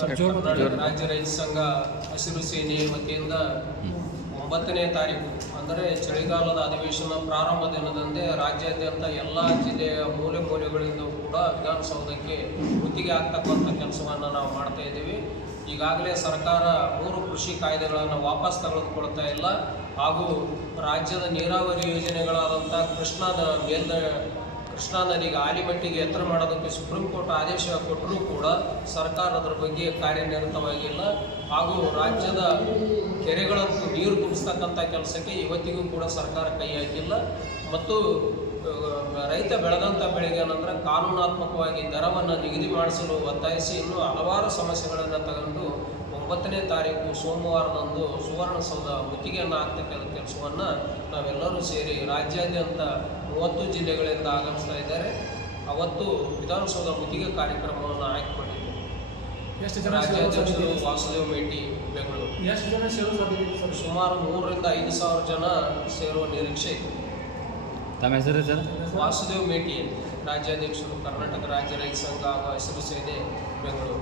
ಕರ್ನಾಟಕ ರಾಜ್ಯ ರೈತ ಸಂಘ ಹಸಿರು ಸೇನೆ ವತಿಯಿಂದ 9ನೇ ತಾರೀಕು ಅಂದರೆ ಚಳಿಗಾಲದ ಅಧಿವೇಶನ ಪ್ರಾರಂಭ ದಿನದಂದೇ ರಾಜ್ಯಾದ್ಯಂತ ಎಲ್ಲ ಜಿಲ್ಲೆಯ ಮೂಲೆ ಮೂಲೆಗಳಿಂದ ಕೂಡ ವಿಧಾನಸೌಧಕ್ಕೆ ಗುತ್ತಿಗೆ ಆಗ್ತಕ್ಕಂಥ ಕೆಲಸವನ್ನು ನಾವು ಮಾಡ್ತಾ ಇದ್ದೀವಿ. ಈಗಾಗಲೇ ಸರ್ಕಾರ 3 ಕೃಷಿ ಕಾಯ್ದೆಗಳನ್ನು ವಾಪಸ್ ತೆಗೆದುಕೊಳ್ತಾ ಇಲ್ಲ ಹಾಗೂ ರಾಜ್ಯದ ನೀರಾವರಿ ಯೋಜನೆಗಳಾದಂಥ ಕೃಷ್ಣಾ ನದಿಗೆ ಆಲಿಮಟ್ಟಿಗೆ ಎತ್ತರ ಮಾಡೋದಕ್ಕೆ ಸುಪ್ರೀಂ ಕೋರ್ಟ್ ಆದೇಶ ಕೊಟ್ಟರೂ ಕೂಡ ಸರ್ಕಾರ ಅದರ ಬಗ್ಗೆ ಕಾರ್ಯನಿರತವಾಗಿಲ್ಲ ಹಾಗೂ ರಾಜ್ಯದ ಕೆರೆಗಳನ್ನು ನೀರು ತುಂಬಿಸ್ತಕ್ಕಂಥ ಕೆಲಸಕ್ಕೆ ಇವತ್ತಿಗೂ ಕೂಡ ಸರ್ಕಾರ ಕೈ ಹಾಕಿಲ್ಲ. ಮತ್ತು ರೈತ ಬೆಳೆದಂಥ ಬೆಳೆಗೆ ಏನಂದ್ರೆ ಕಾನೂನಾತ್ಮಕವಾಗಿ ದರವನ್ನು ನಿಗದಿ ಮಾಡಿಸಲು ಒತ್ತಾಯಿಸಿ ಇನ್ನೂ ಹಲವಾರು ಸಮಸ್ಯೆಗಳನ್ನು ತಗೊಂಡು 9ನೇ ತಾರೀಕು ಸೋಮವಾರದಂದು ಸುವರ್ಣಸೌಧ ಮುತ್ತಿಗೆಯನ್ನು ಹಾಕ್ತಕ್ಕಂಥ ಕೆಲಸವನ್ನು ನಾವೆಲ್ಲರೂ ಸೇರಿ ರಾಜ್ಯಾದ್ಯಂತ 30 ಜಿಲ್ಲೆಗಳಿಂದ ಆಗಮಿಸ್ತಾ ಇದ್ದಾರೆ. ಅವತ್ತು ವಿಧಾನಸೌಧ ಮುತ್ತಿಗೆ ಕಾರ್ಯಕ್ರಮವನ್ನು ಆಯ್ದುಕೊಂಡಿದ್ದೇವೆ. ರಾಜ್ಯಾಧ್ಯಕ್ಷರು ವಾಸುದೇವ್ ಮೇಟಿ, ಬೆಂಗಳೂರು. ಎಷ್ಟು ಜನ ಸೇರೋ ಸುಮಾರು 3,000 ರಿಂದ 5,000 ಜನ ಸೇರುವ ನಿರೀಕ್ಷೆ ಇದೆ. ತಮ್ಮ ಹೆಸರು ಸರ್? ವಾಸುದೇವ್ ಮೇಟಿ, ರಾಜ್ಯಾಧ್ಯಕ್ಷರು, ಕರ್ನಾಟಕ ರಾಜ್ಯ ರೈತ ಸಂಘ ಹಾಗೂ ಹಸಿರು ಸೇನೆ, ಬೆಂಗಳೂರು.